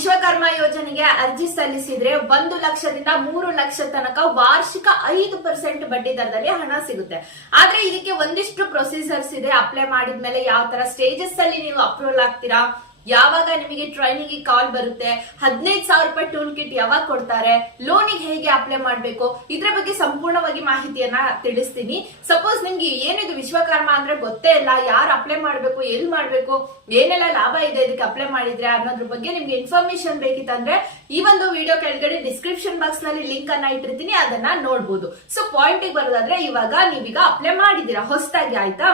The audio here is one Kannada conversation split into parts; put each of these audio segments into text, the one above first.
ವಿಶ್ವಕರ್ಮ ಯೋಜನೆಗೆ ಅರ್ಜಿ ಸಲ್ಲಿಸಿದ್ರೆ ಒಂದು ಲಕ್ಷದಿಂದ ಮೂರು ಲಕ್ಷ ತನಕ ವಾರ್ಷಿಕ ಐದು ಪರ್ಸೆಂಟ್ ಬಡ್ಡಿ ದರದಲ್ಲಿ ಹಣ ಸಿಗುತ್ತೆ. ಆದ್ರೆ ಇದಕ್ಕೆ ಒಂದಿಷ್ಟು ಪ್ರೊಸೀಜರ್ಸ್ ಇದೆ. ಅಪ್ಲೈ ಮಾಡಿದ್ಮೇಲೆ ಯಾವ ತರ ಸ್ಟೇಜಸ್ ಅಲ್ಲಿ ನೀವು ಅಪ್ರೂವಲ್ ಆಗ್ತೀರಾ? ಯಾವಾಗ ನಿಮಗೆ ಟ್ರೈನಿಂಗ್ ಕಾಲ್ ಬರುತ್ತೆ? ಹದಿನೈದು ಸಾವಿರ ರೂಪಾಯಿ ಟೂಲ್ ಕಿಟ್ ಯಾವಾಗ ಕೊಡ್ತಾರೆ? ಲೋನಿಗೆ ಹೇಗೆ ಅಪ್ಲೈ ಮಾಡಬೇಕು? ಇದ್ರ ಬಗ್ಗೆ ಸಂಪೂರ್ಣವಾಗಿ ಮಾಹಿತಿಯನ್ನ ತಿಳಿಸ್ತೀನಿ. ಸಪೋಸ್ ನಿಮ್ಗೆ ಏನಿದು ವಿಶ್ವಕರ್ಮ ಅಂದ್ರೆ ಗೊತ್ತೇ ಇಲ್ಲ, ಯಾರು ಅಪ್ಲೈ ಮಾಡಬೇಕು, ಎಲ್ಲಿ ಮಾಡಬೇಕು, ಏನೆಲ್ಲ ಲಾಭ ಇದೆ ಇದಕ್ಕೆ ಅಪ್ಲೈ ಮಾಡಿದ್ರೆ ಅನ್ನೋದ್ರ ಬಗ್ಗೆ ನಿಮ್ಗೆ ಇನ್ಫಾರ್ಮೇಶನ್ ಬೇಕಿತ್ತಂದ್ರೆ ಈ ಒಂದು ವಿಡಿಯೋ ಕೆಳಗಡೆ ಡಿಸ್ಕ್ರಿಪ್ಷನ್ ಬಾಕ್ಸ್ನಲ್ಲಿ ಲಿಂಕ್ ಅನ್ನ ಇಟ್ಟಿರ್ತೀನಿ, ಅದನ್ನ ನೋಡ್ಬೋದು. ಸೊ ಪಾಯಿಂಟ್ ಬರೋದಾದ್ರೆ ಇವಾಗ ನೀವೀಗ ಅಪ್ಲೈ ಮಾಡಿದೀರಾ ಹೊಸದಾಗಿ ಆಯ್ತಾ?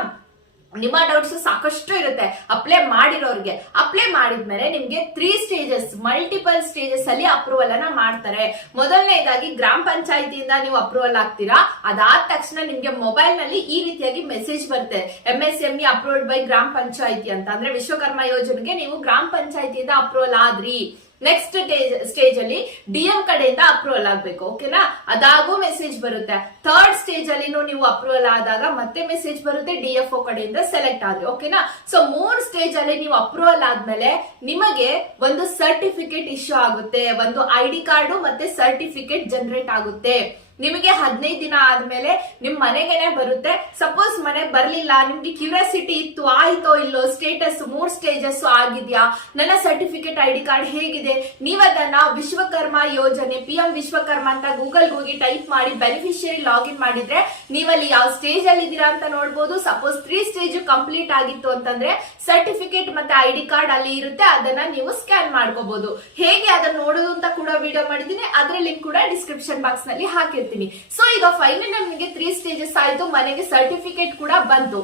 ನಿಮ್ಮ ಡೌಟ್ಸ್ ಸಾಕಷ್ಟು ಇರುತ್ತೆ. ಅಪ್ಲೈ ಮಾಡಿರೋರಿಗೆ. ಅಪ್ಲೈ ಮಾಡಿದ್ಮೇಲೆ ನಿಮ್ಗೆ ತ್ರೀ ಸ್ಟೇಜಸ್ ಮಲ್ಟಿಪಲ್ ಸ್ಟೇಜಸ್ ಅಲ್ಲಿ ಅಪ್ರೂವಲ್ ಅನ್ನ ಮಾಡ್ತಾರೆ. ಮೊದಲನೇದಾಗಿ ಗ್ರಾಮ ಪಂಚಾಯತಿಯಿಂದ ನೀವು ಅಪ್ರೂವಲ್ ಆಗ್ತೀರಾ? ಅದಾದ ತಕ್ಷಣ ನಿಮ್ಗೆ ಮೊಬೈಲ್ನಲ್ಲಿ ಈ ರೀತಿಯಾಗಿ ಮೆಸೇಜ್ ಬರುತ್ತೆ. M S M E approved by ಗ್ರಾಮ ಪಂಚಾಯತಿ ಅಂತ. ಅಂದ್ರೆ ವಿಶ್ವಕರ್ಮ ಯೋಜನೆಗೆ ನೀವು ಗ್ರಾಮ ಪಂಚಾಯತಿಯಿಂದ ಅಪ್ರೂವಲ್ ಆದ್ರಿ. ನೆಕ್ಸ್ಟ್ ಸ್ಟೇಜ್ ಅಲ್ಲಿ ಡಿಎಂ ಕಡೆಯಿಂದ ಅಪ್ರೂವಲ್ ಆಗ್ಬೇಕು ಓಕೆನಾ ಅದಾಗೂ ಮೆಸೇಜ್ ಬರುತ್ತೆ. ಥರ್ಡ್ ಸ್ಟೇಜ್ ಅಲ್ಲಿ ನೀವು ಅಪ್ರೂವಲ್ ಆದಾಗ ಮತ್ತೆ ಮೆಸೇಜ್ ಬರುತ್ತೆ ಡಿ ಎಫ್ ಒ ಕಡೆಯಿಂದ ಸೆಲೆಕ್ಟ್ ಆದ್ರೆ ಓಕೆನಾ ಸೊ ಮೂರ್ ಸ್ಟೇಜ್ ಅಲ್ಲಿ ನೀವು ಅಪ್ರೂವಲ್ ಆದ್ಮೇಲೆ ನಿಮಗೆ ಒಂದು ಸರ್ಟಿಫಿಕೇಟ್ ಇಶ್ಯೂ ಆಗುತ್ತೆ. ಒಂದು ಐ ಡಿ ಕಾರ್ಡು ಮತ್ತೆ ಸರ್ಟಿಫಿಕೇಟ್ ಜನರೇಟ್ ಆಗುತ್ತೆ. ನಿಮಗೆ ಹದಿನೈದು ದಿನ ಆದ್ಮೇಲೆ ನಿಮ್ ಮನೆಗೆನೆ ಬರುತ್ತೆ. ಸಪೋಸ್ ಮನೆ ಬರ್ಲಿಲ್ಲ, ನಿಮ್ಗೆ ಕ್ಯೂರಿಯಾಸಿಟಿ ಇತ್ತು, ಆಯ್ತೋ ಇಲ್ಲೋ ಸ್ಟೇಟಸ್ ಮೂರ್ ಸ್ಟೇಜಸ್ ಆಗಿದ್ಯಾ? ನನ್ನ ಸರ್ಟಿಫಿಕೇಟ್ ಐ ಡಿ ಕಾರ್ಡ್ ಹೇಗಿದೆ? ನೀವ್ ಅದನ್ನ ವಿಶ್ವಕರ್ಮ ಯೋಜನೆ ಪಿ ಎಂ ವಿಶ್ವಕರ್ಮ ಅಂತ ಗೂಗಲ್ ಹೋಗಿ ಟೈಪ್ ಮಾಡಿ ಬೆನಿಫಿಷಿಯರಿ ಲಾಗಿನ್ ಮಾಡಿದ್ರೆ ನೀವಲ್ಲಿ ಯಾವ ಸ್ಟೇಜ್ ಅಲ್ಲಿ ಇದ್ದೀರಾ ಅಂತ ನೋಡ್ಬೋದು. ಸಪೋಸ್ ತ್ರೀ ಸ್ಟೇಜ್ ಕಂಪ್ಲೀಟ್ ಆಗಿತ್ತು ಅಂತಂದ್ರೆ ಸರ್ಟಿಫಿಕೇಟ್ ಮತ್ತೆ ಐ ಡಿ ಕಾರ್ಡ್ ಅಲ್ಲಿ ಇರುತ್ತೆ, ಅದನ್ನ ನೀವು ಸ್ಕ್ಯಾನ್ ಮಾಡ್ಕೋಬಹುದು ಹೇಗೆ ಅದನ್ನ ನೋಡೋದು ಅಂತ ಕೂಡ ವಿಡಿಯೋ ಮಾಡಿದೀನಿ ಅದ್ರ ಲಿಂಕ್ ಕೂಡ ಡಿಸ್ಕ್ರಿಪ್ಷನ್ ಬಾಕ್ಸ್ನಲ್ಲಿ ಹಾಕಿರ್ತೀನಿ. ಸೊ ಈಗ ಫೈನಲ್ ನಮಗೆ ತ್ರೀ ಸ್ಟೇಜಸ್ ಆಯ್ತು. ಮನೆಗೆ ಸರ್ಟಿಫಿಕೇಟ್ ಕೂಡ ಬಂತು.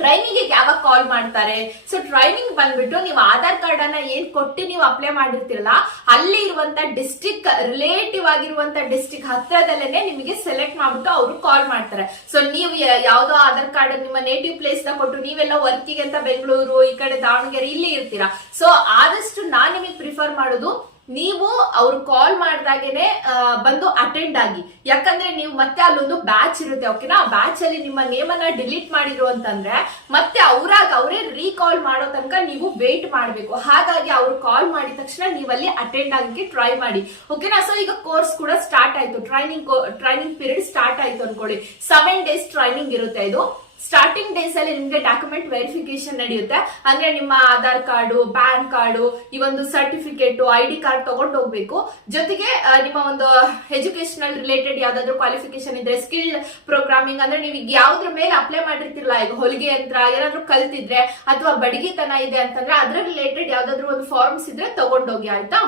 ಟ್ರೈನಿಂಗ್ ಯಾವಾಗ ಕಾಲ್ ಮಾಡ್ತಾರೆ? ಸೊ ಟ್ರೈನಿಂಗ್ ಬಂದ್ಬಿಟ್ಟು ನೀವು ಆಧಾರ್ ಕಾರ್ಡ್ ಅನ್ನ ಏನ್ ಕೊಟ್ಟು ನೀವು ಅಪ್ಲೈ ಮಾಡಿರ್ತೀರಲ್ಲ, ಅಲ್ಲಿ ಇರುವಂತ ಡಿಸ್ಟಿಕ್ ರಿಲೇಟಿವ್ ಆಗಿರುವಂತ ಡಿಸ್ಟಿಕ್ ಹತ್ರದಲ್ಲೇನೆ ನಿಮಗೆ ಸೆಲೆಕ್ಟ್ ಮಾಡ್ಬಿಟ್ಟು ಅವರು ಕಾಲ್ ಮಾಡ್ತಾರೆ. ಸೊ ನೀವು ಯಾವ್ದೋ ಆಧಾರ್ ಕಾರ್ಡ್ ನಿಮ್ಮ ನೇಟಿವ್ ಪ್ಲೇಸ್ನ ಕೊಟ್ಟು ನೀವೆಲ್ಲ ವರ್ಕಿಗೆ ಅಂತ ಬೆಂಗಳೂರು ಈ ಕಡೆ ದಾವಣಗೆರೆ ಇಲ್ಲಿ ಇರ್ತೀರಾ? ಸೊ ಆದಷ್ಟು ನಾನ್ ನಿಮಗೆ ಪ್ರಿಫರ್ ಮಾಡೋದು ನೀವು ಅವ್ರು ಕಾಲ್ ಮಾಡಿದಾಗೇನೆ ಬಂದು ಅಟೆಂಡ್ ಆಗಿ. ಯಾಕಂದ್ರೆ ನೀವು ಮತ್ತೆ ಅಲ್ಲೊಂದು ಬ್ಯಾಚ್ ಇರುತ್ತೆ ಓಕೆನಾ ಆ ಬ್ಯಾಚ್ ಅಲ್ಲಿ ನಿಮ್ಮ ನೇಮ್ ಅನ್ನ ಡಿಲೀಟ್ ಮಾಡಿದ್ರು ಅಂತಂದ್ರೆ, ಮತ್ತೆ ಅವ್ರಾಗ ಅವರೇ ರೀಕಾಲ್ ಮಾಡೋ ತನಕ ನೀವು ವೇಟ್ ಮಾಡಬೇಕು. ಹಾಗಾಗಿ ಅವ್ರು ಕಾಲ್ ಮಾಡಿದ ತಕ್ಷಣ ನೀವಲ್ಲಿ ಅಟೆಂಡ್ ಆಗಕ್ಕೆ ಟ್ರೈ ಮಾಡಿ. ಓಕೆನಾ ಸೊ ಈಗ ಕೋರ್ಸ್ ಕೂಡ ಸ್ಟಾರ್ಟ್ ಆಯ್ತು. ಟ್ರೈನಿಂಗ್ ಟ್ರೈನಿಂಗ್ ಪೀರಿಯಡ್ ಸ್ಟಾರ್ಟ್ ಆಯ್ತು ಅನ್ಕೊಳ್ಳಿ. ಸೆವೆನ್ ಡೇಸ್ ಟ್ರೈನಿಂಗ್ ಇರುತ್ತೆ ಇದು. ಸ್ಟಾರ್ಟಿಂಗ್ ಡೇಸ್ ಅಲ್ಲಿ ನಿಮ್ಗೆ ಡಾಕ್ಯುಮೆಂಟ್ ವೆರಿಫಿಕೇಶನ್ ನಡೆಯುತ್ತೆ. ಅಂದ್ರೆ ನಿಮ್ಮ ಆಧಾರ್ ಕಾರ್ಡು, ಪ್ಯಾನ್ ಕಾರ್ಡು, ಈ ಒಂದು ಸರ್ಟಿಫಿಕೇಟ್ ಐ ಡಿ ಕಾರ್ಡ್ ತಗೊಂಡು ಹೋಗ್ಬೇಕು. ಜೊತೆಗೆ ನಿಮ್ಮ ಒಂದು ಎಜುಕೇಶನಲ್ ರಿಲೇಟೆಡ್ ಯಾವ್ದಾದ್ರು ಕ್ವಾಲಿಫಿಕೇಶನ್ ಇದ್ರೆ ಸ್ಕಿಲ್ ಪ್ರೋಗ್ರಾಮಿಂಗ್ ಅಂದ್ರೆ ನೀವು ಯಾವ್ದ್ರ ಮೇಲೆ ಅಪ್ಲೈ ಮಾಡಿರ್ತಿರಲ್ಲ, ಈಗ ಹೊಲಿಗೆ ಯಂತ್ರ, ಏನಾದ್ರು ಕಲ್ತಿದ್ರೆ, ಅಥವಾ ಬಡಿಗೆತನ ಇದೆ ಅಂತಂದ್ರೆ ಅದ್ರ ರಿಲೇಟೆಡ್ ಯಾವ್ದಾದ್ರು ಒಂದು ಫಾರ್ಮ್ಸ್ ಇದ್ರೆ ತಗೊಂಡೋಗಿ ಆಯ್ತಾ?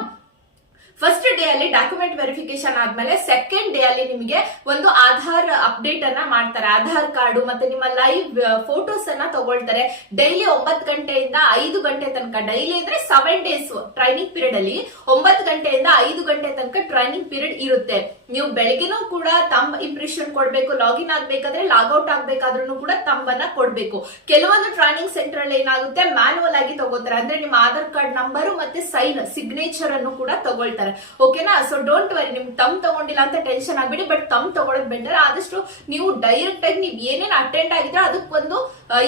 ಫಸ್ಟ್ ಡೇ ಅಲ್ಲಿ ಡಾಕ್ಯುಮೆಂಟ್ ವೆರಿಫಿಕೇಶನ್ ಆದ್ಮೇಲೆ ಸೆಕೆಂಡ್ ಡೇ ಅಲ್ಲಿ ನಿಮಗೆ ಒಂದು ಆಧಾರ್ ಅಪ್ಡೇಟ್ ಅನ್ನ ಮಾಡ್ತಾರೆ. ಆಧಾರ್ ಕಾರ್ಡ್ ಮತ್ತೆ ನಿಮ್ಮ ಲೈವ್ ಫೋಟೋಸ್ ಅನ್ನ ತಗೊಳ್ತಾರೆ. ಡೈಲಿ ಒಂಬತ್ತು ಗಂಟೆಯಿಂದ ಐದು ಗಂಟೆ ತನಕ. ಡೈಲಿ ಅಂದ್ರೆ ಸೆವೆನ್ ಡೇಸ್ ಟ್ರೈನಿಂಗ್ ಪೀರಿಯಡ್ ಅಲ್ಲಿ ಒಂಬತ್ತು ಗಂಟೆಯಿಂದ ಐದು ಗಂಟೆ ತನಕ ಟ್ರೈನಿಂಗ್ ಪೀರಿಯಡ್ ಇರುತ್ತೆ. ನೀವು ಬೆಳಗ್ಗೆನೂ ಕೂಡ ತಮ್ಮ ಇಂಪ್ರೆಷನ್ ಕೊಡ್ಬೇಕು ಲಾಗಿನ್ ಆಗ್ಬೇಕಾದ್ರೆ ಲಾಗೌಟ್ ಆಗ್ಬೇಕಾದ್ರೂ ಕೂಡ ತಂಬನ್ನ ಕೊಡ್ಬೇಕು. ಕೆಲವೊಂದು ಟ್ರೈನಿಂಗ್ ಸೆಂಟರ್ ಅಲ್ಲಿ ಏನಾಗುತ್ತೆ ಮ್ಯಾನುವಲ್ ಆಗಿ ತಗೋತಾರೆ. ಅಂದ್ರೆ ನಿಮ್ಮ ಆಧಾರ್ ಕಾರ್ಡ್ ನಂಬರ್ ಮತ್ತೆ ಸೈನ್ ಸಿಗ್ನೇಚರ್ ಅನ್ನು ಕೂಡ ತಗೊಳ್ತಾರೆ. ಓಕೆನಾ ಸೊ ಡೋಂಟ್ ವರಿ ನಿಮ್ ತಮ್ ತಗೊಂಡಿಲ್ಲ ಅಂತ ಟೆನ್ಷನ್ ಆಗ್ಬೇಡಿ ಬಟ್ ತಮ್ ತಗೊಳೋದ್ ಬೆಟರ್ ಆದಷ್ಟು ನೀವು ಡೈರೆಕ್ಟ್ ಆಗಿ ನೀವು ಏನೇನ್ ಅಟೆಂಡ್ ಆಗಿದ್ರೆ ಅದಕ್ಕೊಂದು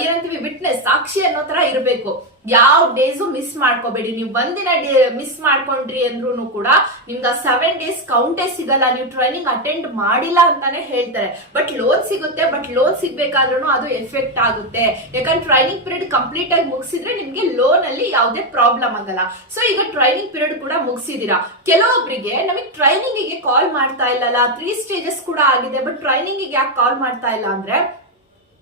ಏನಂತೀವಿ ವಿಟ್ನೆಸ್ ಸಾಕ್ಷಿ ಅನ್ನೋ ತರ ಇರಬೇಕು. ಯಾವ ಡೇಸು ಮಿಸ್ ಮಾಡ್ಕೋಬೇಡಿ. ನೀವು ಒಂದಿನ ಮಿಸ್ ಮಾಡ್ಕೊಂಡ್ರಿ ಅಂದ್ರೂ ಕೂಡ ನಿಮ್ಗೆ ಸೆವೆನ್ ಡೇಸ್ ಕೌಂಟೇ ಸಿಗಲ್ಲ. ನೀವು ಟ್ರೈನಿಂಗ್ ಅಟೆಂಡ್ ಮಾಡಿಲ್ಲ ಅಂತಾನೆ ಹೇಳ್ತಾರೆ. ಬಟ್ ಲೋನ್ ಸಿಗುತ್ತೆ. ಬಟ್ ಲೋನ್ ಸಿಗ್ಬೇಕಾದ್ರೂ ಅದು ಎಫೆಕ್ಟ್ ಆಗುತ್ತೆ. ಯಾಕಂದ್ರೆ ಟ್ರೈನಿಂಗ್ ಪೀರಿಯಡ್ ಕಂಪ್ಲೀಟ್ ಆಗಿ ಮುಗಿಸಿದ್ರೆ ನಿಮ್ಗೆ ಲೋನ್ ಅಲ್ಲಿ ಯಾವುದೇ ಪ್ರಾಬ್ಲಮ್ ಆಗಲ್ಲ. ಸೊ ಈಗ ಟ್ರೈನಿಂಗ್ ಪೀರಿಯಡ್ ಕೂಡ ಮುಗಿಸಿದೀರಾ. ಕೆಲವೊಬ್ಬರಿಗೆ ನಮಗೆ ಟ್ರೈನಿಂಗ್ಗೆ ಕಾಲ್ ಮಾಡ್ತಾ ಇಲ್ಲಲ್ಲ. ತ್ರೀ ಸ್ಟೇಜಸ್ ಕೂಡ ಆಗಿದೆ. ಬಟ್ ಟ್ರೈನಿಂಗ್ ಯಾಕೆ ಕಾಲ್ ಮಾಡ್ತಾ ಇಲ್ಲ ಅಂದ್ರೆ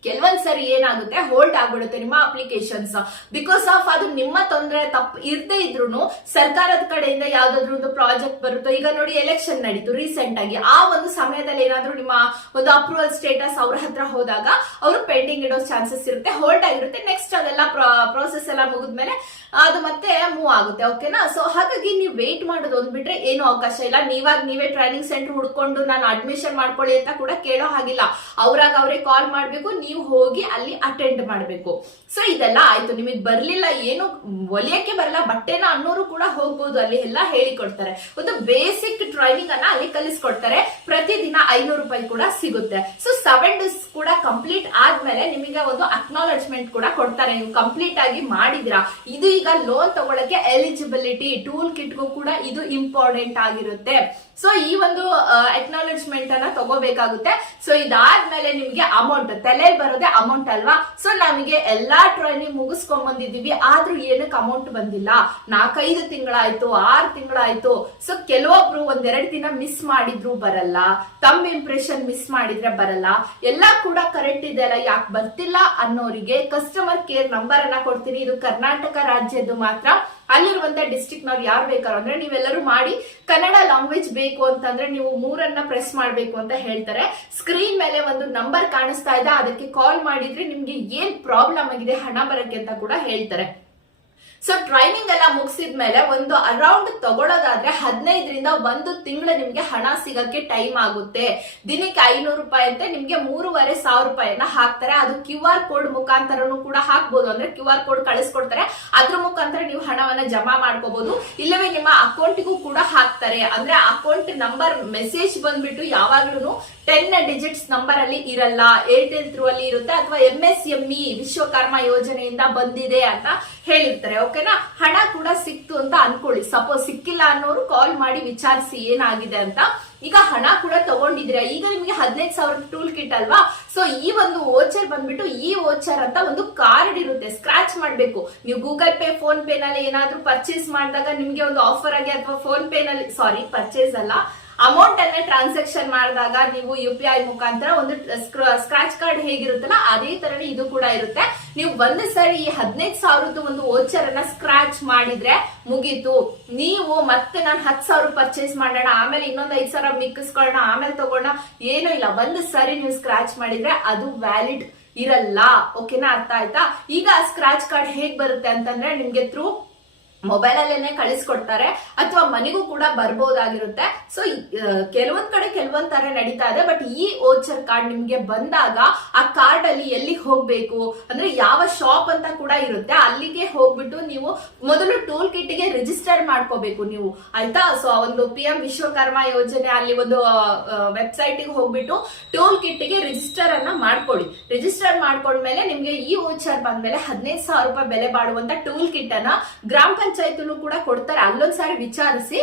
ಕೆಲವೊಂದ್ ಸರಿ ಏನಾಗುತ್ತೆ? ಹೋಲ್ಡ್ ಆಗ್ಬಿಡುತ್ತೆ ನಿಮ್ಮ ಅಪ್ಲಿಕೇಶನ್ಸ್ ಬಿಕಾಸ್ ಆಫ್ ಅದು ನಿಮ್ಮ ತೊಂದರೆ, ತಪ್ಪು ಇರ್ದೇ ಇದ್ರು ಸರ್ಕಾರದ ಕಡೆಯಿಂದ ಯಾವ್ದಾದ್ರು ಒಂದು ಪ್ರಾಜೆಕ್ಟ್ ಬರುತ್ತೋ, ಈಗ ನೋಡಿ ಎಲೆಕ್ಷನ್ ನಡೀತು ರೀಸೆಂಟ್ ಆಗಿ. ಆ ಒಂದು ಸಮಯದಲ್ಲಿ ಏನಾದ್ರೂ ನಿಮ್ಮ ಒಂದು ಅಪ್ರೂವಲ್ ಸ್ಟೇಟಸ್ ಅವ್ರ ಹತ್ರ ಹೋದಾಗ ಅವರು ಪೆಂಡಿಂಗ್ ಇಡೋ ಚಾನ್ಸಸ್ ಇರುತ್ತೆ ಹೋಲ್ಡ್ ಆಗಿರುತ್ತೆ. ನೆಕ್ಸ್ಟ್ ಅದೆಲ್ಲ ಪ್ರೋಸೆಸ್ ಎಲ್ಲ ಮುಗಿದ್ಮೇಲೆ ಅದು ಮತ್ತೆ ಮೂವ್ ಆಗುತ್ತೆ ಓಕೆನಾ ಸೊ ಹಾಗಾಗಿ ನೀವು ವೇಟ್ ಮಾಡೋದು ಒಂದ್ ಬಿಟ್ರೆ ಏನು ಅವಕಾಶ ಇಲ್ಲ. ನೀವಾಗ ನೀವೇ ಟ್ರೈನಿಂಗ್ ಸೆಂಟರ್ ಹುಡ್ಕೊಂಡು ನಾನು ಅಡ್ಮಿಷನ್ ಮಾಡ್ಕೊಳ್ಳಿ ಅಂತ ಕೂಡ ಕೇಳೋ ಹಾಗಿಲ್ಲ. ಅವ್ರಾಗ ಅವರೇ ಕಾಲ್ ಮಾಡ್ಬೇಕು, ನೀವು ನೀವು ಹೋಗಿ ಅಲ್ಲಿ ಅಟೆಂಡ್ ಮಾಡಬೇಕು. ಸೊ ಇದೆಲ್ಲ ಆಯ್ತು. ನಿಮಗೆ ಬರ್ಲಿಲ್ಲ, ಏನು ಒಲಿಯಕ್ಕೆ ಬರಲ್ಲ, ಬಟ್ಟೆನ ಅನ್ನೋರು ಕೂಡ ಹೋಗ್ಬೋದು, ಅಲ್ಲಿ ಎಲ್ಲ ಹೇಳಿಕೊಡ್ತಾರೆ. ಒಂದು ಬೇಸಿಕ್ ಟ್ರೈನಿಂಗ್ ಅನ್ನ ಅಲ್ಲಿ ಕಲಿಸ್ಕೊಡ್ತಾರೆ. ಪ್ರತಿದಿನ ಐನೂರು ರೂಪಾಯಿ ಕೂಡ ಸಿಗುತ್ತೆ. ಸೊ ಸೆವೆನ್ ಡೇಸ್ ಕೂಡ ಕಂಪ್ಲೀಟ್ ಆದ್ಮೇಲೆ ನಿಮಗೆ ಒಂದು ಅಕ್ನಾಲೆಜ್ಮೆಂಟ್ ಕೂಡ ಕೊಡ್ತಾರೆ ನೀವು ಕಂಪ್ಲೀಟ್ ಆಗಿ ಮಾಡಿದಿರಾ ಇದು ಈಗ ಲೋನ್ ತಗೊಳಕ್ಕೆ ಎಲಿಜಿಬಿಲಿಟಿ ಟೂಲ್ ಕಿಟ್ಗೂ ಕೂಡ ಇದು ಇಂಪಾರ್ಟೆಂಟ್ ಆಗಿರುತ್ತೆ. ಸೊ ಈ ಒಂದು ಎಕ್ನಾಲೆಜ್ಮೆಂಟ್ ಅನ್ನ ತಗೋಬೇಕಾಗುತ್ತೆ. ಸೊ ಇದಾದ್ಮೇಲೆ ನಿಮ್ಗೆ ಅಮೌಂಟ್ ತಲೆ ಬರೋದೇ ಅಮೌಂಟ್ ಅಲ್ವಾ? ಸೊ ನಮಗೆ ಎಲ್ಲಾ ಟ್ರೈನಿಂಗ್ ಮುಗಿಸ್ಕೊಂಡ್ ಬಂದಿದೀವಿ ಆದ್ರೂ ಏನಕ್ಕೆ ಅಮೌಂಟ್ ಬಂದಿಲ್ಲ? ನಾಲ್ಕೈದು ತಿಂಗಳಾಯ್ತು, ಆರು ತಿಂಗಳಾಯ್ತು. ಸೊ ಕೆಲವೊಬ್ರು ಒಂದೆರಡು ದಿನ ಮಿಸ್ ಮಾಡಿದ್ರು ಬರಲ್ಲ. ತಮ್ಮ ಇಂಪ್ರೆಷನ್ ಮಿಸ್ ಮಾಡಿದ್ರೆ ಬರಲ್ಲ. ಎಲ್ಲಾ ಕೂಡ ಕರೆಕ್ಟ್ ಇದೆ ಅಲ್ಲ, ಯಾಕೆ ಬರ್ತಿಲ್ಲ ಅನ್ನೋರಿಗೆ ಕಸ್ಟಮರ್ ಕೇರ್ ನಂಬರ್ ಅನ್ನ ಕೊಡ್ತೀನಿ. ಇದು ಕರ್ನಾಟಕ ರಾಜ್ಯದ್ದು ಮಾತ್ರ. ಅಲ್ಲಿರುವಂತ ಡಿಸ್ಟ್ರಿಕ್ಟ್ ನವ್ರು ಯಾರು ಬೇಕಾದ್ರು ಅಂದ್ರೆ ನೀವೆಲ್ಲರೂ ಮಾಡಿ. ಕನ್ನಡ ಲ್ಯಾಂಗ್ವೇಜ್ ಬೇಕು ಅಂತಂದ್ರೆ ನೀವು ಮೂರನ್ನ ಪ್ರೆಸ್ ಮಾಡ್ಬೇಕು ಅಂತ ಹೇಳ್ತಾರೆ. ಸ್ಕ್ರೀನ್ ಮೇಲೆ ಒಂದು ನಂಬರ್ ಕಾಣಿಸ್ತಾ ಇದೆ. ಅದಕ್ಕೆ ಕಾಲ್ ಮಾಡಿದ್ರೆ ನಿಮ್ಗೆ ಏನ್ ಪ್ರಾಬ್ಲಮ್ ಆಗಿದೆ, ಹಣ ಬರಕ್ಕೆ ಅಂತ ಕೂಡ ಹೇಳ್ತಾರೆ. ಸೊ ಟ್ರೈನಿಂಗ್ ಎಲ್ಲ ಮುಗಿಸಿದ್ಮೇಲೆ ಒಂದು ಅರೌಂಡ್ ತಗೊಳ್ಳೋದಾದ್ರೆ ಹದಿನೈದರಿಂದ ಒಂದು ತಿಂಗಳು ನಿಮಗೆ ಹಣ ಸಿಗಕ್ಕೆ ಟೈಮ್ ಆಗುತ್ತೆ. ದಿನಕ್ಕೆ ಐನೂರು ರೂಪಾಯಿ ಅಂತೆ ನಿಮಗೆ ಮೂರುವರೆ ಸಾವಿರ ರೂಪಾಯಿನ ಹಾಕ್ತಾರೆ. ಅದು ಕ್ಯೂ ಆರ್ ಕೋಡ್ ಮುಖಾಂತರನು ಕೂಡ ಹಾಕ್ಬೋದು. ಅಂದ್ರೆ ಕ್ಯೂ ಆರ್ ಕೋಡ್ ಕಳಿಸ್ಕೊಡ್ತಾರೆ. ಅದ್ರ ಮುಖಾಂತರ ನೀವು ಹಣವನ್ನ ಜಮಾ ಮಾಡ್ಕೋಬಹುದು ಇಲ್ಲವೇ ನಿಮ್ಮ ಅಕೌಂಟ್ಗೂ ಕೂಡ ಹಾಕ್ತಾರೆ. ಅಂದ್ರೆ ಅಕೌಂಟ್ ನಂಬರ್ ಮೆಸೇಜ್ ಬಂದ್ಬಿಟ್ಟು ಯಾವಾಗ್ಲೂ ಟೆನ್ ಡಿಜಿಟ್ಸ್ ನಂಬರ್ ಅಲ್ಲಿ ಇರಲ್ಲ ಏರ್ಟೆಲ್ ಥ್ರೂ ಅಲ್ಲಿ ಇರುತ್ತೆ ಅಥವಾ M S M E Vishwakarma ಯೋಜನೆಯಿಂದ ಬಂದಿದೆ ಅಂತ ಹೇಳಿರ್ತಾರೆ ಓಕೆನಾ ಹಣ ಕೂಡ ಸಿಕ್ತು ಅಂತ ಅನ್ಕೊಳ್ಳಿ. ಸಪೋಸ್ ಸಿಕ್ಕಿಲ್ಲ ಅನ್ನೋರು ಕಾಲ್ ಮಾಡಿ ವಿಚಾರಿಸಿ ಏನಾಗಿದೆ ಅಂತ. ಈಗ ಹಣ ಕೂಡ ತಗೊಂಡಿದ್ರೆ ಈಗ ನಿಮಗೆ ಹದಿನೈದು ಸಾವಿರ ಟೂಲ್ ಕಿಟ್ ಅಲ್ವಾ? ಸೊ ಈ ಒಂದು ಓಚರ್ ಬಂದ್ಬಿಟ್ಟು ಈ ಓಚರ್ ಅಂತ ಒಂದು ಕಾರ್ಡ್ ಇರುತ್ತೆ. ಸ್ಕ್ರಾಚ್ ಮಾಡ್ಬೇಕು. ನೀವು ಗೂಗಲ್ ಪೇ ಫೋನ್ ಪೇ ನಲ್ಲಿ ಏನಾದ್ರೂ ಪರ್ಚೇಸ್ ಮಾಡಿದಾಗ ನಿಮ್ಗೆ ಒಂದು ಆಫರ್ ಆಗಿ ಅಥವಾ ಫೋನ್ ಪೇ ನಲ್ಲಿ ಸಾರಿ ಪರ್ಚೇಸ್ ಅಲ್ಲ. ಅಮೌಂಟ್ ಅನ್ನ ಟ್ರಾನ್ಸಾಕ್ಷನ್ ಮಾಡಿದಾಗ ನೀವು ಯು ಪಿ ಐ ಮುಖಾಂತರ ಒಂದು ಸ್ಕ್ರಾಚ್ ಕಾರ್ಡ್ ಹೇಗಿರುತ್ತಲ್ಲ ಅದೇ ತರನೇ ಇದು ಕೂಡ ಇರುತ್ತೆ. ನೀವು ಒಂದು ಸರಿ ಈ ಹದಿನೈದು ಸಾವಿರದ ಒಂದು ಓಚರ್ ಅನ್ನ ಸ್ಕ್ರಾಚ್ ಮಾಡಿದ್ರೆ ಮುಗೀತು. ನೀವು ಮತ್ತೆ ನಾನು ಹತ್ತು ಸಾವಿರ ಪರ್ಚೇಸ್ ಮಾಡೋಣ, ಆಮೇಲೆ ಇನ್ನೊಂದು ಐದು ಸಾವಿರ ಮಿಕ್ಕಿಸ್ಕೊಳ್ಳೋಣ, ಆಮೇಲೆ ತಗೋಣ, ಏನೂ ಇಲ್ಲ. ಒಂದು ಸರಿ ನೀವು ಸ್ಕ್ರಾಚ್ ಮಾಡಿದ್ರೆ ಅದು ವ್ಯಾಲಿಡ್ ಇರಲ್ಲ. ಓಕೆನಾ ಅರ್ಥ ಆಯ್ತಾ? ಈಗ ಸ್ಕ್ರಾಚ್ ಕಾರ್ಡ್ ಹೇಗ್ ಬರುತ್ತೆ ಅಂತಂದ್ರೆ ನಿಮ್ಗೆ ಥ್ರೂ ಮೊಬೈಲ್ ಅಲ್ಲೇನೆ ಕಳಿಸ್ಕೊಡ್ತಾರೆ ಅಥವಾ ಮನೆಗೂ ಕೂಡ ಬರ್ಬೋದಾಗಿರುತ್ತೆ. ಸೊ ಕೆಲವೊಂದ್ ಕಡೆ ಕೆಲವೊಂದ್ ತರ ನಡೀತಾ ಇದೆ ಬಟ್ ಈ ಓಚರ್ ಕಾರ್ಡ್ ನಿಮ್ಗೆ ಬಂದಾಗ ಆ ಕಾರ್ಡ್ ಅಲ್ಲಿ ಎಲ್ಲಿಗೆ ಹೋಗ್ಬೇಕು? ಅಂದ್ರೆ ಯಾವ ಶಾಪ್ ಅಂತ ಕೂಡ ಇರುತ್ತೆ. ಅಲ್ಲಿಗೆ ಹೋಗ್ಬಿಟ್ಟು ನೀವು ಮೊದಲು ಟೋಲ್ ಕಿಟ್ಗೆ ರಿಜಿಸ್ಟರ್ ಮಾಡ್ಕೋಬೇಕು ನೀವು. ಆಯ್ತಾ? ಸೊ ಒಂದು ಪಿ ಎಂ ವಿಶ್ವಕರ್ಮ ಯೋಜನೆ ಅಲ್ಲಿ ಒಂದು ವೆಬ್ಸೈಟ್ ಹೋಗ್ಬಿಟ್ಟು ಟೋಲ್ ಕಿಟ್ಗೆ ರಿಜಿಸ್ಟರ್ ಅನ್ನ ಮಾಡ್ಕೊಳ್ಳಿ. ರಿಜಿಸ್ಟರ್ ಮಾಡ್ಕೊಂಡ್ಮೇಲೆ ನಿಮ್ಗೆ ಈ ಓಚರ್ ಬಂದ್ಮೇಲೆ ಹದಿನೈದು ಸಾವಿರ ರೂಪಾಯಿ ಬೆಲೆ ಬಾಳುವಂತ ಟೂಲ್ ಕಿಟ್ ಅನ್ನ ಗ್ರಾಮ ಪಂಚಾಯತ್ನು ಕೂಡ ಕೊಡ್ತಾರೆ. ಅಲ್ಲೊಂದ್ಸಾರಿ ವಿಚಾರಿಸಿ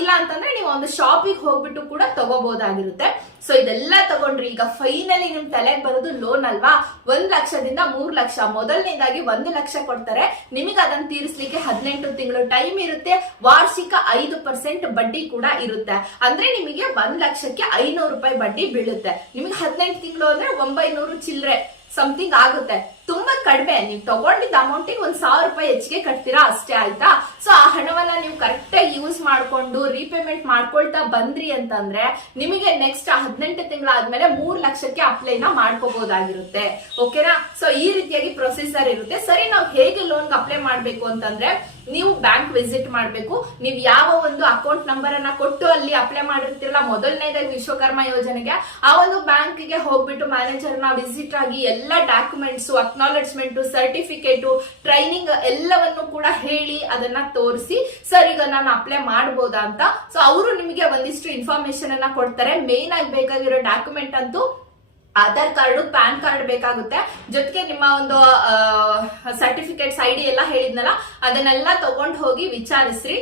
ಇಲ್ಲ ಅಂತಂದ್ರೆ ನೀವು ಒಂದು ಶಾಪಿಗೆ ಹೋಗ್ಬಿಟ್ಟು ಕೂಡ ತಗೋಬಹುದಾಗಿರುತ್ತೆ ಸೊ ಇದೆಲ್ಲ ತಗೊಂಡ್ರಿ. ಈಗ ಫೈನಲಿ ನಿಮ್ ತಲೆಗೆ ಬರೋದು ಲೋನ್ ಅಲ್ವಾ? ಒಂದ್ ಲಕ್ಷದಿಂದ ಮೂರ್ ಲಕ್ಷ. ಮೊದಲನೇದಾಗಿ ಒಂದು ಲಕ್ಷ ಕೊಡ್ತಾರೆ. ನಿಮಗೆ ಅದನ್ನ ತೀರಿಸಲಿಕ್ಕೆ ಹದಿನೆಂಟು ತಿಂಗಳು ಟೈಮ್ ಇರುತ್ತೆ. ವಾರ್ಷಿಕ ಐದು ಪರ್ಸೆಂಟ್ ಬಡ್ಡಿ ಕೂಡ ಇರುತ್ತೆ. ಅಂದ್ರೆ ನಿಮಗೆ ಒಂದ್ ಲಕ್ಷಕ್ಕೆ ಐನೂರು ರೂಪಾಯಿ ಬಡ್ಡಿ ಬೀಳುತ್ತೆ. ನಿಮಗೆ ಹದಿನೆಂಟು ತಿಂಗಳು ಅಂದ್ರೆ ಒಂಬೈನೂರು ಚಿಲ್ಲರೆ ಸಮಥಿಂಗ್ ಆಗುತ್ತೆ. ತುಂಬಾ ಕಡಿಮೆ. ನೀವು ತಗೊಂಡಿದ್ದ ಅಮೌಂಟಿಗೆ ಒಂದ್ ಸಾವಿರ ರೂಪಾಯಿ ಹೆಚ್ಚಿಗೆ ಕಟ್ತೀರಾ? ಅಷ್ಟೇ ಆಯ್ತಾ? ಸೊ ಆ ಹಣವನ್ನ ನೀವು ಕರೆಕ್ಟ್ ಆಗಿ ಯೂಸ್ ಮಾಡ್ಕೊಂಡು ರೀಪೇಮೆಂಟ್ ಮಾಡ್ಕೊಳ್ತಾ ಬಂದ್ರಿ ಅಂತಂದ್ರೆ, ನಿಮಗೆ ನೆಕ್ಸ್ಟ್ ಹದಿನೆಂಟು ತಿಂಗಳಾದ್ಮೇಲೆ ಮೂರ್ ಲಕ್ಷಕ್ಕೆ ಅಪ್ಲೈನ ಮಾಡ್ಕೋಬಹುದಾಗಿರುತ್ತೆ ಓಕೆನಾ ಸೊ ಈ ರೀತಿಯಾಗಿ ಪ್ರೊಸೀಜರ್ ಇರುತ್ತೆ. ಸರಿ, ನಾವು ಹೇಗೆ ಲೋನ್ ಅಪ್ಲೈ ಮಾಡ್ಬೇಕು ಅಂತಂದ್ರೆ, ನೀವು ಬ್ಯಾಂಕ್ ವಿಸಿಟ್ ಮಾಡ್ಬೇಕು. ನೀವು ಯಾವ ಒಂದು ಅಕೌಂಟ್ ನಂಬರ್ ಅನ್ನ ಕೊಟ್ಟು ಅಲ್ಲಿ ಅಪ್ಲೈ ಮಾಡಿರ್ತೀರಲ್ಲ, ಮೊದಲನೇದಾಗಿ ವಿಶ್ವಕರ್ಮ ಯೋಜನೆಗೆ, ಆ ಒಂದು ಬ್ಯಾಂಕ್ಗೆ ಹೋಗ್ಬಿಟ್ಟು ಮ್ಯಾನೇಜರ್ನ ವಿಸಿಟ್ ಆಗಿ ಎಲ್ಲ ಡಾಕ್ಯುಮೆಂಟ್ಸ್ ಅಕ್ನಾಲೆಜ್ಮೆಂಟ್ ಸರ್ಟಿಫಿಕೇಟ್ ಟ್ರೈನಿಂಗ್ ಎಲ್ಲವನ್ನು ಕೂಡ ಹೇಳಿ ಅದನ್ನ ತೋರಿಸಿ, ಸರ್, ಈಗ ನಾನು ಅಪ್ಲೈ ಮಾಡಬಹುದಾ ಅಂತ? ಸೊ ಅವರು ನಿಮಗೆ ಒಂದಿಷ್ಟು ಇನ್ಫಾರ್ಮೇಶನ್ ಅನ್ನ ಕೊಡ್ತಾರೆ. ಮೇನ್ ಆಗಿ ಬೇಕಾಗಿರೋ ಡಾಕ್ಯುಮೆಂಟ್ ಅಂತೂ ಆಧಾರ್ ಕಾರ್ಡು, ಪ್ಯಾನ್ ಕಾರ್ಡ್ ಬೇಕಾಗುತ್ತೆ. ಜೊತೆಗೆ ನಿಮ್ಮ ಒಂದು ಸರ್ಟಿಫಿಕೇಟ್ಸ್ ಐ ಡಿ ಎಲ್ಲ ಹೇಳಿದ್ನಲ್ಲ, ಅದನ್ನೆಲ್ಲ ತಗೊಂಡು ಹೋಗಿ ವಿಚಾರಿಸ್ರಿ.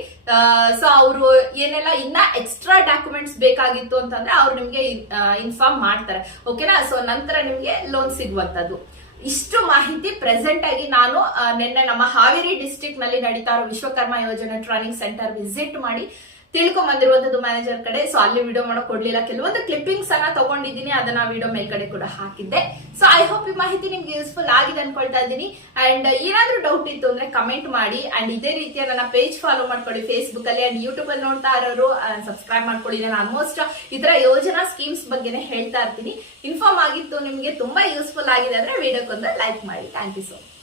ಸೊ ಅವರು ಏನೆಲ್ಲ ಇನ್ನ ಎಕ್ಸ್ಟ್ರಾ ಡಾಕ್ಯುಮೆಂಟ್ಸ್ ಬೇಕಾಗಿತ್ತು ಅಂತಂದ್ರೆ ಅವ್ರು ನಿಮ್ಗೆ ಇನ್ಫಾರ್ಮ್ ಮಾಡ್ತಾರೆ. ಓಕೆನಾ ಸೊ ನಂತರ ನಿಮ್ಗೆ ಲೋನ್ ಸಿಗುವಂತದ್ದು ಇಷ್ಟು ಮಾಹಿತಿ ಪ್ರೆಸೆಂಟ್ ಆಗಿ ನಾನು ನಿನ್ನೆ ನಮ್ಮ ಹಾವೇರಿ ಡಿಸ್ಟ್ರಿಕ್ಟ್ನಲ್ಲಿ ನಡೀತಾ ಇರೋ ವಿಶ್ವಕರ್ಮ ಯೋಜನೆ ಟ್ರೈನಿಂಗ್ ಸೆಂಟರ್ ವಿಸಿಟ್ ಮಾಡಿ ತಿಳ್ಕೊಂಡ್ ಬಂದಿರುವಂತದ್ದು ಮ್ಯಾನೇಜರ್ ಕಡೆ. ಸೊ ಅಲ್ಲಿ ವಿಡಿಯೋ ಮಾಡೋ ಕೊಡ್ಲಿಲ್ಲ ಕೆಲವೊಂದು ಕ್ಲಿಪ್ಪಿಂಗ್ಸ್ ಅನ್ನ ತಗೊಂಡಿದ್ದೀನಿ. ಅದನ್ನ ವಿಡಿಯೋ ಮೇಲ್ಗಡೆ ಕೂಡ ಹಾಕಿದ್ದೆ. ಸೊ ಐ ಹೋಪ್ ಈ ಮಾಹಿತಿ ನಿಮ್ಗೆ ಯೂಸ್ಫುಲ್ ಆಗಿದೆ ಅನ್ಕೊಳ್ತಾ ಇದ್ದೀನಿ. ಅಂಡ್ ಏನಾದ್ರೂ ಡೌಟ್ ಇತ್ತು ಅಂದ್ರೆ ಕಮೆಂಟ್ ಮಾಡಿ. ಅಂಡ್ ಇದೇ ರೀತಿಯ ನನ್ನ ಪೇಜ್ ಫಾಲೋ ಮಾಡ್ಕೊಳ್ಳಿ. ಫೇಸ್ಬುಕ್ ಅಲ್ಲಿ ಅಂಡ್ ಯೂಟ್ಯೂಬ್ ಅಲ್ಲಿ ನೋಡ್ತಾ ಇರೋರು ಸಬ್ಸ್ಕ್ರೈಬ್ ಮಾಡ್ಕೊಳ್ಳಿ. ನಾನು ಆಲ್ಮೋಸ್ಟ್ ಇದರ ಯೋಜನಾ ಸ್ಕೀಮ್ಸ್ ಬಗ್ಗೆನೇ ಹೇಳ್ತಾ ಇರ್ತೀನಿ. ಇನ್ಫಾರ್ಮ್ ಆಗಿತ್ತು ನಿಮ್ಗೆ, ತುಂಬಾ ಯೂಸ್ಫುಲ್ ಆಗಿದೆ ಅಂದ್ರೆ ವಿಡಿಯೋಕ್ಕೊಂದು ಲೈಕ್ ಮಾಡಿ. Thank you so much